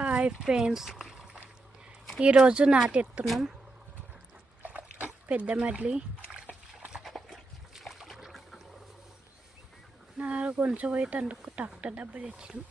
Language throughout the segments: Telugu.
Hi friends. ఈరోజు నాటెత్తున్నాం. పెద్ద మడ్లి నా కొంచెం పోయి తందుకు ట్రాక్టర్ డబ్బులు తెచ్చినాం.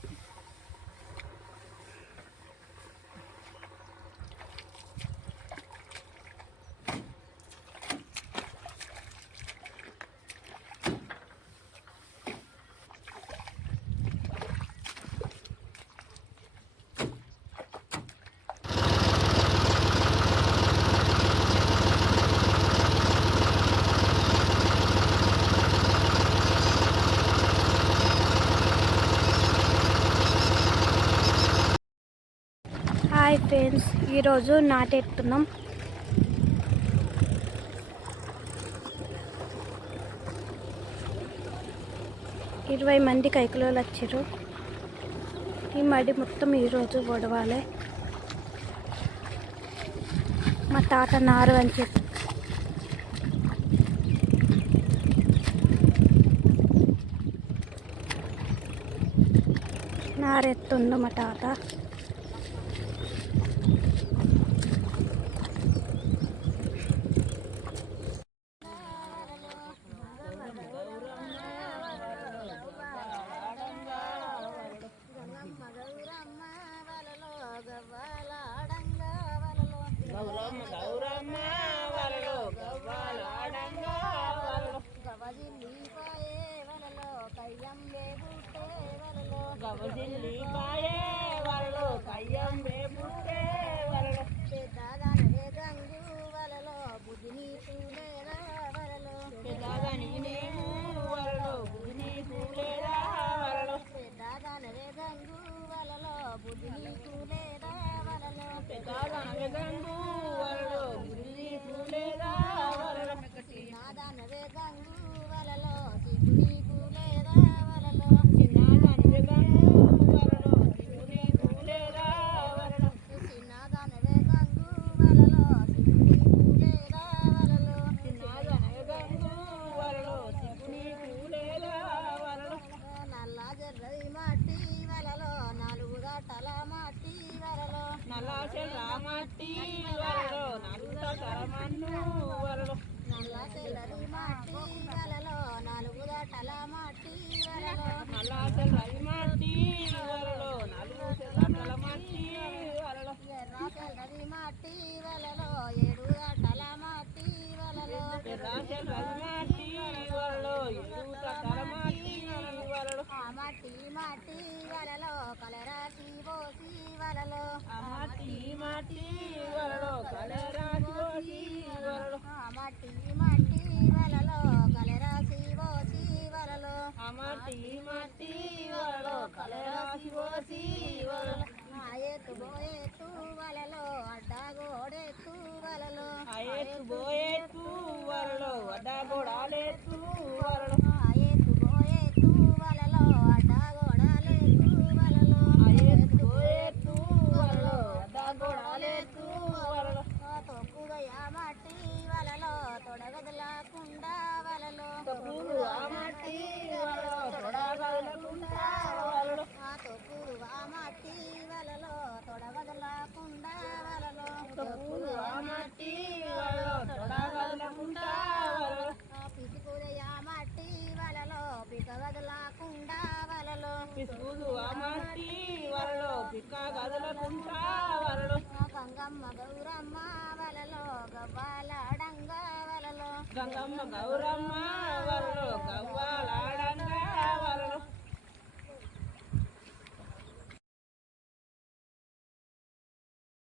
హాయ్ ఫ్రెండ్స్ ఈరోజు నాటెత్తున్నాం ఇరవై మంది కైకులోలు వచ్చారు. ఈ మడి మొత్తం ఈరోజు గొడవాలి మా తాత నారు అని చెప్పి. నారెత్తుండు మా తాత గౌరమ్మ గౌరమ్మ వలలో గవ్వాలాడంగా వలలో గవజిల్లి పాయే వలలో కయ్యం వేపుట్టే వలలో పెద్దదాని నీవు వలలో బుధిని పూలేరా వలలో పెద్దదాన వెగంగు వలలో బుధిని పూలేరా వలలో చిన్నదాని వెగంగు వలలో బుధిని పూలేరా వలలో చిన్నదాన వెగంగు వలలో సిగ్గుని పూలేరా వలలో నల్లా చెల్లామట్టి వలలో నలుగుత తరమన్ను వలలో. నల్లా చెల్లమట్టి వలలో నలుగు చెల్లమట్టి వలలో ఎర్రా చెల్లమట్టి వలలో ఎదుగుత తరమట్టి వలలో మట్టి మట్టి వలలో కలరాసి పోసి వలలో అమట్టి మట్టి వలలో కలరాసి వలలో మట్టి మట్టి వలలో కలరాసి పోసి వలలో అమట్టి మట్టి వలలో కలరాసి పోసి వలలో ఆయెత్తు పోయేత్తు వలలో. అడ్డగోడెత్తు వలలో అయ్యేత్తు బోయేత్తు వలలో అడ్డగోడాలేత్తు వలలో ఆయెత్తు పోయేత్తు వలలో అడ్డగోడలెత్తు వలలో అయ్యేత్తు బోయేత్తు వలలో అడ్డగోడాలేత్తు వలలో తొక్కుగయ మట్టి వలలో తొడగదలకుండా వలలో ఆ మట్టి వలలో తొడగలకుండా వలలో ఆ తొక్కుడు ఆ మట్టి వలలో వలలో ఆ మట్టి వలలో వలలో ఆ మట్టి వలలో వలలో ఆ మట్టి వలలో పిక్క కదలకుండా గంగమ్మ గౌరమ్మ వల్ల గవ్వాలాడంగా